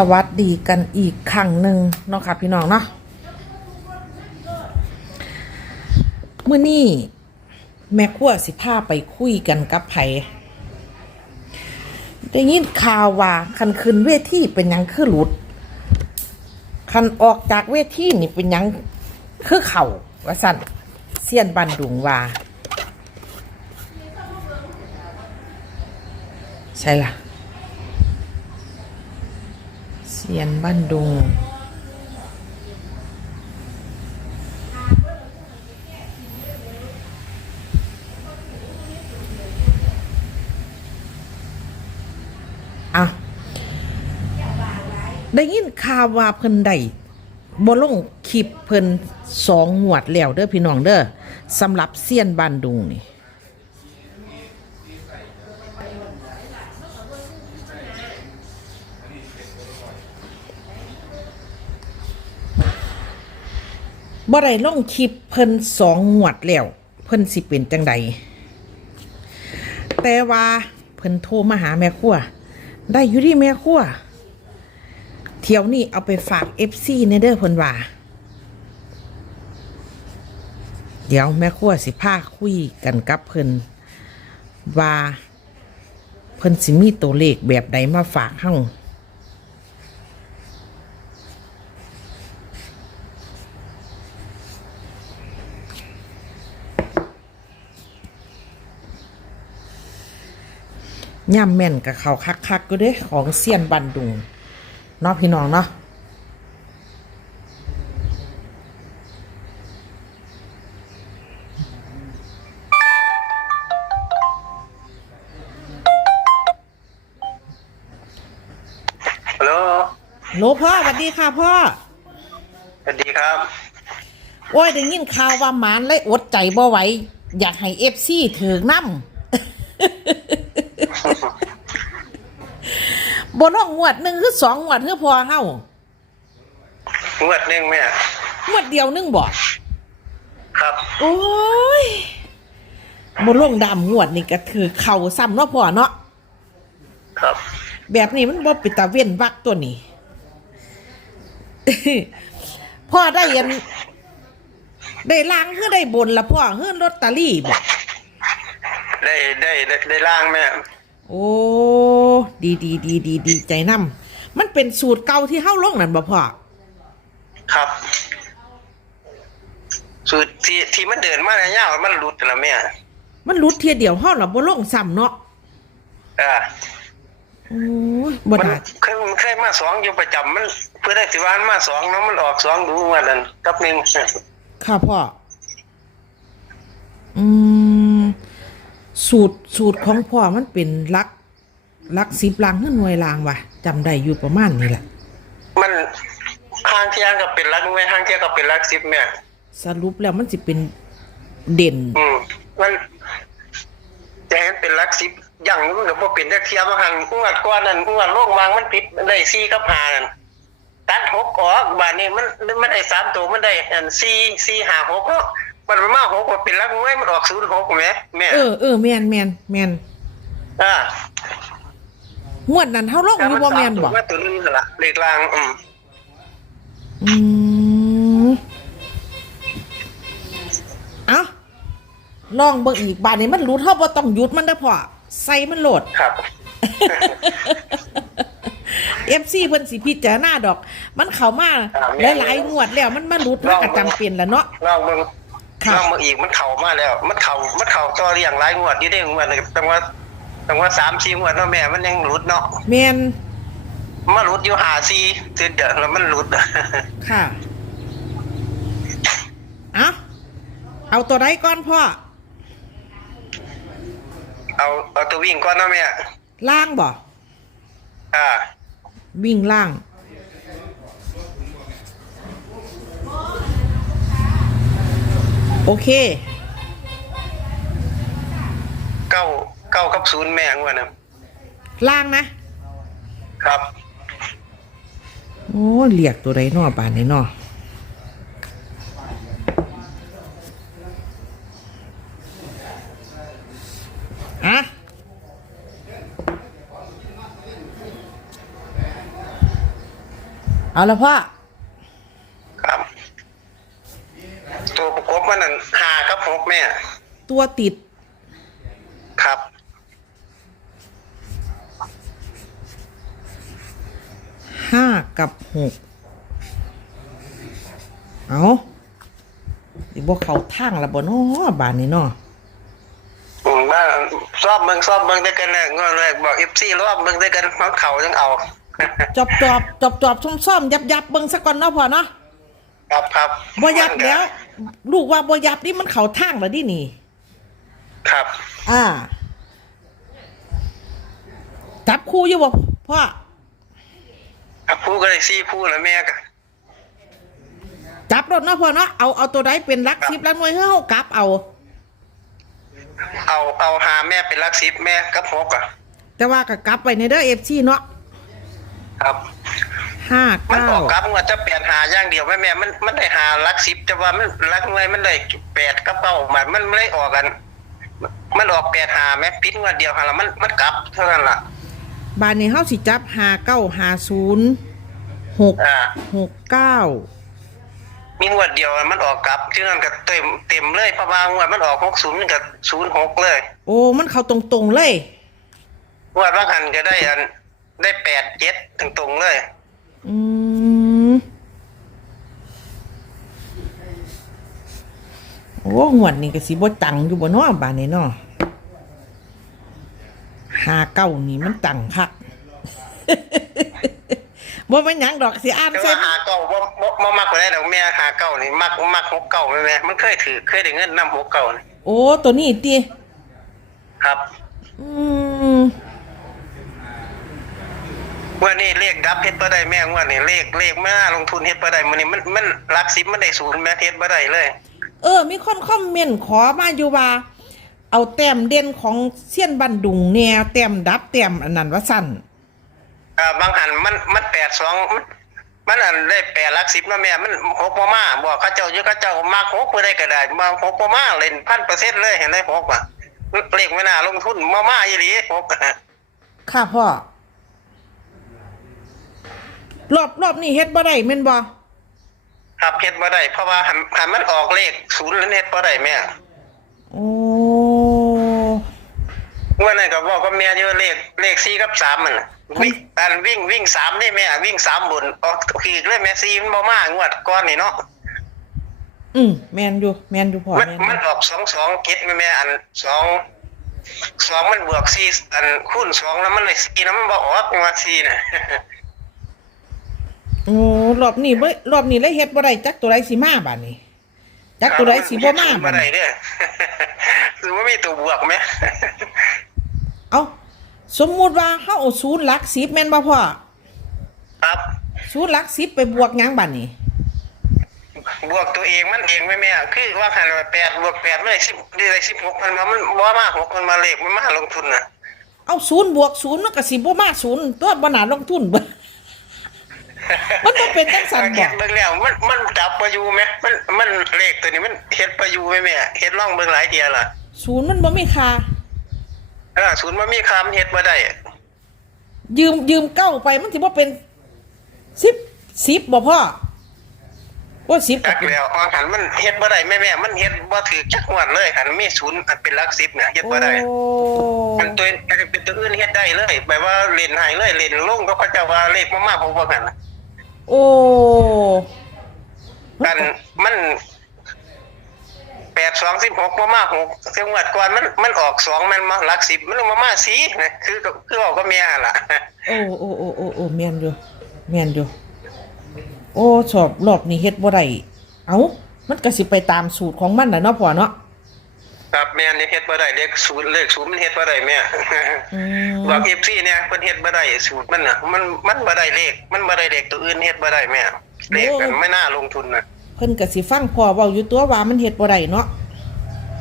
สวัสดีกันอีกครั้งหนึ่งเนาะค่ะพี่น้องเนาะเมื่อนี้แม่ขั้วสิพาไปคุยกันกับไผได้ยินข่าวว่าคันขึ้นเวทีเป็นยังคือหลุด คันออกจากเวทีนี่เป็นยังคือเข่าว่าสั่นเสียนบันดุงว่าใช่ล่ะ เสียนบ้านดุงอะได้ยินข่าวว่าเพิ่นได้บ่ลงคลิปเพิ่นสองหวดแล้วเด้อพี่น้องเด้อสำหรับเซียนบ้านดุงนี่ บ่ได้ลงคลิปเพิ่นสองงวดแล้ว เพิ่นสิเป็นจังใดแต่ว่าเพิ่นโทรมาหาแม่ครัวได้อยู่ที่แม่ครัวเที่ยวนี้เอาไปฝาก FC ในเด้อเพิ่นว่า เดี๋ยวแม่ครัวสิพาคุยกันกับเพิ่นว่าเพิ่นสิมีตัวเลขแบบใดมาฝากเฮา ย่ำแม่นกับเขาคักๆก็เด้ของเซียนบันดุงเนาะพี่น้องเนาะฮัลโหลโหลพ่อสวัสดีค่ะพ่อสวัสดีครับ โอ้ยได้ยินข่าวว่าหมานเลยอดใจบ่ไหว อยากให้เอฟซีถือน้ำ บ่น้องงวดหนึ่งคือสองงวดคือพอเฮางวดหนึ่งแม่งวดเดียวหนึงบ่ครับ โอ้ยบ่ลงดำงวดนี่ก็ถือเข่าซ้ำเนาะพ่อเนาะครับ แบบนี้มันบ่ปิดตาเว้นวักตัวนี้พ่อได้ยันได้ล้างเพื่อได้บนละพ่อเฮือลอตเตอรี่บ่ได้ได้ได้ได้ล่างแม่ โอ้ ดีดีดีดีดีใจนํมันเป็นสูตรเก่าที่เฮาลงนั่นบ่พ่อครับ สูตรที่ที่มันเดินมาเนี่ยยาวมันหลุดแล้วแม่มันหลุดเทียเดียวเฮาล่ะบ่ลงซ้ำเนาะอ่าโอ้ยบ่มันน่าเคยมันเคยมาสองอยู่ประจำมัน เพื่อได้สิวานมาสองเนาะมันออกสองดูวันนั้นกับหนึ่ง ค่ะพ่ออืม สูตรสูตรของพ่อมันเป็นลักลักสิบลางเฮือหน่วยลางว่ะจำได้อยู่ประมาณนี้แหละ มันห้างเที่ยงกับเป็นรักแม่ห้างเที่ยงกับเป็นรักสิบแม่สรุปแล้วมันสิเป็นเด่น อืมมันจะให้มันเป็นรักสิบอย่างนี้มันก็บ่เป็นจักเทียบหันงวดก่อนนั่นงวดโลกวางมันผิดได้สี่กับห้านั่นตัดหกออกบาดนี้มันมันได้สามตัวมันได้อันสี่สี่ห้าหกเนาะ มันมาหกมันเป็นรักไว้มันออกศูนย์หกแหม่แม่เออเออแมนแมนแมนอ่างวดนั้นเท่าลงอยู่บ่แมนบ่ว่าตัวนึงนั่นล่ะเลขล่างอืมอืมเอาลองเบิ่งอีกบาทนี้มันรู้เท่าบ่ต้องหยุดมันได้อพ่อใส่มันโหลดครับเอฟซีเพิ่นสิพิจารณาดอก มันเข้ามาหลายๆงวดแล้วมันมาหลุดมันก็จำเป็นแล้วเนาะลองมึงครับ ลองมึงอีกมันเข่ามาแล้ว มันเข่ามันเข่าต่อเรียงหลายงวดอยู่ได้งวดหนึงตั้งว่าตั้งว่าสามสี่งวดเนาะแม่มันยังหลุดเนาะแมนมาหลุดอยู่หาซีเดือดแล้วมันหลุดค่ะเอาเอาตัวใดก่อนพ่อ เอาเอาตัววิ่งก่อนนะแม่ล่างบ่อ่าวิ่งล่าง โอเค เก้าเก้ากับศูนย์แม่งวะนะล่างนะ ครับ โอ้เรียกตัวใดนอบานนี้นออะเอาละพ่อ ครับ ตั วประกบมันนั่นหากับหกแม่ ตัวติดครับ ห้ากับหกเอาอีบ่เขาทางละบ่เนาะบานนี้เนาะอืมบ้านชอบเมืองชอบเมืองด้วยกันเลยงอนเลยบอกเอฟซีรอบเมืองด้วยกันเขาเขายังเอา จอบจอบจอบจอบช่อมซ่อมยับยับเบิ่งซะก่อนเนาะพ่อเนาะครับครับบ่ยับแล้ว ลูกว่าบ่ยับนี่มันเขาทางแล้วดินี่ ครับ อ่า จับคู่อยู่บ่พ่อครับผู้ก็เลยซีผู้แล้วแม่ก็จับรถเนาะพ่อเนาะเอาเอาตัวใดเป็นลักสิบลักหน่วยเฮากลับเอา เอาเอาหาแม่เป็นลักซิปแม่กับหกอะแต่ว่าก็กลับไปในเด้อ FC เนาะครับ ห้ามันเก้าออกกลับว่าจะเปลี่ยนหาอย่างเดียวแม่แม่มันมันได้หาลักซิปแต่ว่ามันลักหน่วยมันได้แปดกับเก้ามันมันไม่ได้ออกกัน มันออกแปดหาแม่พิษงวดเดียวหาแล้วมันมันกลับเท่านั้นล่ะบานนี้เฮาสิจับห้าเก้าห้าศูนย์หกอ่า หกเก้ามีงวดเดียวมันออกกลับชื่อนั้นก็เต็มเต็มเลยเพราะว่างวดมันออกหกศูนย์กับศูนย์หกเลย โอ้มันเข้าตรงๆเลย งวดว่าหันก็ได้อันได้แปดเจ็ดตรงตรงๆเลย อืมโอ้หวดนี่ก็สิบ่ตังอยู่บ่เนาะบานนี้เนาะห้าเก้านี่มันตังคักบ่แม่นหยังดอกสิอ่านแต่ใส่ว่าหาเก้าบ่บ่บ่มักไปได้ดอกแม่หาเก้านี่มักมักหกเก้าแม่แม่มันเคยถือเคยได้เงินนำหกเก้านี่โอ้ตัวนี้ติครับ อืม งวันนี้เลขดับเฮ็ดบ่ได้แม่งวันนี้เลขเลขไม่น่าลงทุนเฮ็ดบ่ได้มื้อนี้มันมันหลักสิบมันได้ศูนย์แม่เฮ็ดบ่ได้เลย เออ มีคนคอมเมนต์ขอมาอยู่ว่า เอาแต้มเด่นของเซียนบันดุงแนวแต้มดับแต้มอันนั้นว่าสั่นอ่าบางหันมันมันแปดสองมันมันอันได้แปดหลักสิบเนาะแม่มันหกบ่มาบอกเขาเจ้าอยู่เขาเจ้ามาหกบ่ได้ก็ได้มาหกบ่มาเล่นพันเปอร์เซ็นต์เลยเห็นได้หกว่ะเลขไม่น่าลงทุนมามาอีหลีหกค่ะพ่อ รอบรอบนี้เฮ็ดบ่ได้แม่นบ่ครับเฮ็ดบ่ได้เพราะว่าหันหันมันออกเลขศูนย์แล้วเฮ็ดบ่ได้แม่โอ้ว่านั่นก็บอกกับแม่อยู่เลขเลข4กับ3มันน่ะวิ่งอันวิ่งวิ่ง3นี่แม่วิ่ง3บนออกขีกเลยแม่4มันบ่มางวดก่อนนี่เนาะอืมแม่นอยู่แม่นอยู่พ่อมันแม่นอมันยู่ออกสองสองเก็ดแม่แม่อันสองสองมันบวกสี่อันคูณสองแล้วมันเลยสี่แล้วมันบ่ออกมาสี่น่ะ โอ้รอบนี้บ่รอบนี้เลยเฮ็ดบ่ได้จักตัวใดสิมาบาดนี้จักตัวใดสิบ่มาบ่บาดได้นี้เด้อคือว่ามีตัวบวกไหมเอ้าสมมุติว่าเฮาเอาศูนย์หลัก10แม่นบ่พ่อครับศูนย์หลัก10ไปบวกหยังบาดนี้บวกตัวเองมันเองไหมแม่คือว่าหันว่าแปดบวกแปดไม่ได้สิบได้สิบหกมันมามันบ่มาหกมันมาเลขมันมาลงทุนน่ะเอาศูนย์บวกศูนย์มันก็สิบ่มาศูนย์ตัวบ่น่าลงทุนบ่ มันต้องเป็นจังซั่นเฮ็บ่ดเบิ่งแล้วมันมันจับประยูไหมมันมันเลขตัวนี้มันเฮ็ดประยูไหมแม่เฮ็ดร่องเบิ่งหลายเทียล่ะศูนย์มันบ่มีค่าเออศูนย์มันมีคำเฮ็ดบ่ได้ยืมยืมเก้าไปมันสิบ่เป็นสิบสิบบ่พ่อว่าสิบจักแล้วอาหันมันเฮ็ดบ่ได้แม่แม่มันเฮ็ดบ่ถือจักงวดเลยหันมีศูนย์อันเป็นหลักสิบเนี่ยเฮ็ดบ่ได้โอ้มันตัวเป็นตัวอื่นเฮ็ดได้เลยแบบว่าเล่นให้เลยเล่นลงก็พระเจ้าว่าเลขมากๆผมว่ากันน่ะ โอ้กันมันแปดสองสิบหกมามาหกจังหวัดก่อนมันมันออกสองมันมาหลักสิบมันลงมามาสีนะคือคือบอกก็เมียหั่นล่ะโอ้โอ้โอ้โอ้โอ้แม่นอยู่แม่นอยู่โอ้สอบรอบนี้เฮ็ดบ่ได้เอ้ามันก็สิไปตามสูตรของมันน่ะเนาะพ่อเนาะ ครับแม่นี่เฮ็ดบ่ได้เลขศูนย์เลขศูนย์มันเฮ็ดบ่ได้แม่อืมบอก FC เนี่ยเพิ่นเฮ็ดบ่ได้สูตรมันน่ะมันมันบ่ได้เลขมันบ่ได้เลขตัวอื่นเฮ็ดบ่ได้แม่เลขมันไม่น่าลงทุนน่ะเพิ่นก็สิฟังพ่อเว้าอยู่ตัวว่ามันเฮ็ดบ่ได้เนาะ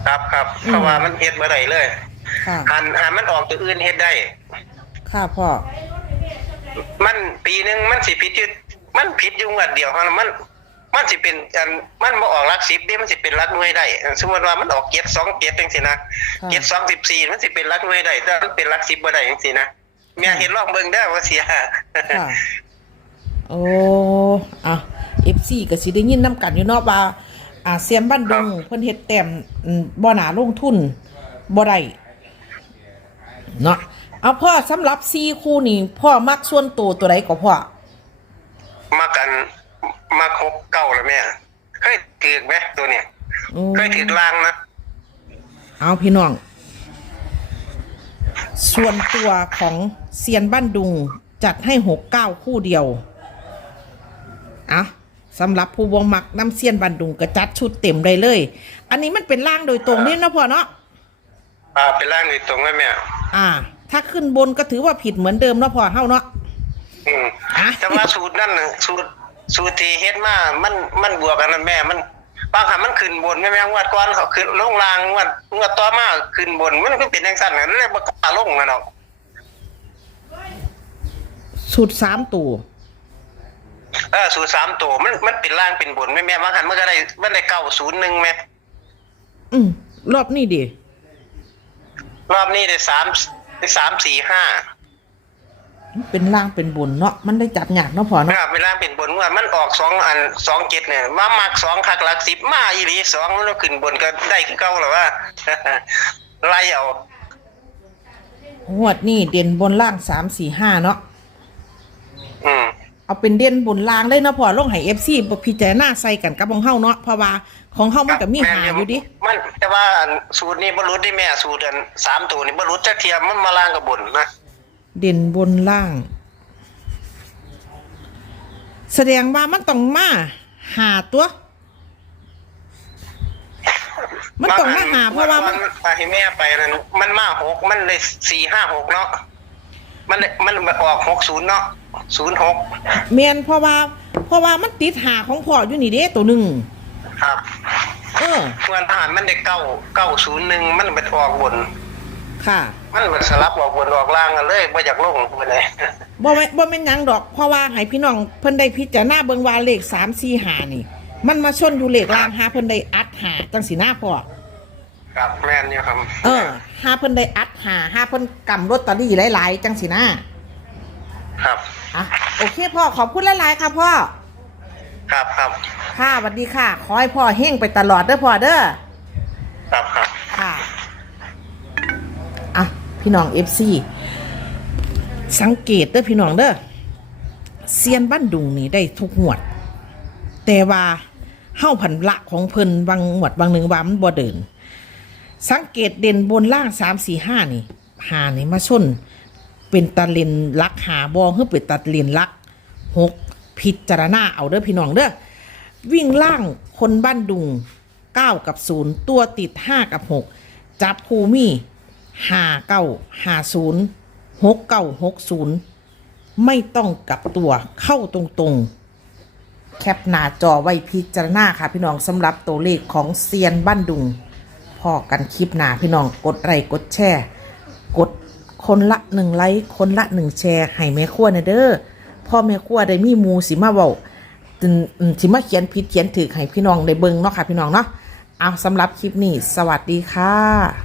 ครับครับเพราะว่ามันเฮ็ดบ่ได้เลยค่ะหันหันมันออกตัวอื่นเฮ็ดได้ ค่ะพ่อมันปีหนึงมันสิผิดอยู่มันผิดอยู่งวดเดียวเท่านั้นมัน มันสิเป็นอันมันบ่ออกหลัก10เด้มันสิเป็นหลักหน่วยได้สมมุติว่ามันออก7 2 7จังซี่นะค่ะเจ็ดสองสิบสี่มันสิเป็นหลักหน่วยได้แต่มันเป็นหลัก10บ่ได้จังซี่นะแม่เห็นลองเบิ่งได้อว่าเสียค่ะโอ้อะเอฟซีก็สิได้ยินน้ำกันอยู่เนาะว่าอ่าเสียมบ้านดงเพิ่นเฮ็ดแต้มอืมบ่หนาลงทุนบ่ได้เนาะเอาพ่อสำหรับซีคู่นี่พ่อมักส่วนตัวตัวใดก็พ่อมากัน มาครบเก่าแล้วแม่เคยถือไหมตัวเนี้ยอืมเคยถือลางนะเอาพี่น้อง ส่วนตัวของเซียนบ้านดุงจัดให้หกเก้าคู่เดียวอะสำหรับผู้วงมักน้ำเซียนบ้านดุงก็จัดชุดเต็มได้เลย อันนี้มันเป็นล่างโดยตรงนี่นะพ่อเนาะ อ่าเป็นล่างโดยตรงไหมแม่อ่า ถ้าขึ้นบนก็ถือว่าผิดเหมือนเดิมเนาะพ่อเฮาเนาะ อืมอะ แต่ว่าสูตรนั่นน่ะสูตร สูตรที่เฮ็ดมา มัน มันบวกกันนั่นแม่ มันบางครั้งมันขึ้นบนแม่แม่งวดก่อนเขาขึ้นลงล่างงวดงวดต่อมาขึ้นบน มันก็เป็นจังซั่นน่ะเลยบ่กล้าลงนะเนาะสูตรสามตัวเออสูตรสามตัวมัน มันเป็นล่างเป็นบนแม่แม่บางครั้งมันก็ได้ มันได้901แม่อืมรอบนี้ดิรอบนี้ได้3ได้3 4 5 เป็นล่างเป็นบนเนาะมันได้จับยากเนาะพ่อเนาะครับเวลาเป็นบนว่ามันออกสองอันสองเจ็ดเนี่ยมามักสองคักหลักสิบมาอีหลีสองแล้วขึ้นบนก็ได้คือเก่าหรอว่าไล่เอางวดนี้เด่นบนล่างสามสี่ห้าเนาะอืมเอาเป็นเด่นบนล่างได้เนาะพ่อลงให้เอฟซีพิจารณาใส่กันกับของเฮาเนาะเพราะว่าของเฮามันก็มีหาอยู่ดิมันแต่ว่าอันสูตรนี้บรรลุได้แม่สูตรอันสามตัวนี่บรรลุจักเทียมมันมาล่างกับบนนะ เด่นบนล่าง แสดงว่ามันต้องมาหาตัว มันต้องมาหาเพราะว่ามันไปให้แม่ไปนั่นมันมาหกมันเลยสี่ห้าหกเนาะมันเลยมันออกหกศูนย์เนาะศูนย์หกเมียนเพราะว่า เพราะว่ามันติดหาของพ่ออยู่นี่เด้ตัวหนึ่งครับ เออเมื่อทหารมันได้เก้าเก้าศูนย์หนึ่งมันไปออกบน ค่ะมันมันสลับออกบนออกล่างกันเลยบ่อยากลงไปเลยบ่แม่นบ่แม่นหยังดอกเพราะว่าให้พี่น้องเพิ่นได้พิจารณาเบิ่งว่าเลขสามสี่หานี่ มันมาชนอยู่เลขล่างหาเพิ่นได้อัดหาจังสีหน้าพ่อครับแม่นอยู่ครับเออหาเพิ่นได้อัดหาหาเพิ่นกำลอตเตอรี่หลายๆจังสีหน้าครับอะโอเคพ่อขอบคุณหลายๆค่ะพ่อครับครับค่ะสวัสดีค่ะ ขอให้พ่อเฮงไปตลอดเด้อพ่อเด้อครับครับค่ะอะ พี่น้องเอฟซีสังเกตเด้อพี่น้องเด้อเซียนบ้านดุงนี่ได้ทุกหวด แต่ว่าเฮ้าผันละของเพิ่นบางหวดบางหนึ่งว่ามันบ่เดิน สังเกตเด่นบนล่างสามสี่ห้านี่หานี่มาชนเป็นตะเลนลักหาบองเพื่อเป็นตะเลนลักหกพิจารณาเอาเด้อพี่น้องเด้อวิ่งล่างคนบ้านดุงเก้ากับศูนย์ตัวติดห้ากับหกจับภูมิ ห้าเก้าห้าศูนย์หกเก้าหกศูนย์ไม่ต้องกลับตัวเข้าตรงๆ แคปหน้าจอไว้พิจารณาค่ะพี่น้องสำหรับตัวเลขของเซียนบ้านดุงพอกันคลิปหน้าพี่น้องกดไลค์กดแชร์ กดคนละหนึ่งไลค์คนละหนึ่งแชร์ให้แม่ครัวนะเด้อพ่อแม่ครัวได้มีมูสิมาเว้าตึนอืมสิมาเขียนผิดเขียนถูกให้พี่น้องได้เบิ่งเนาะค่ะพี่น้องเนาะเอาสำหรับคลิปนี้ สวัสดีค่ะ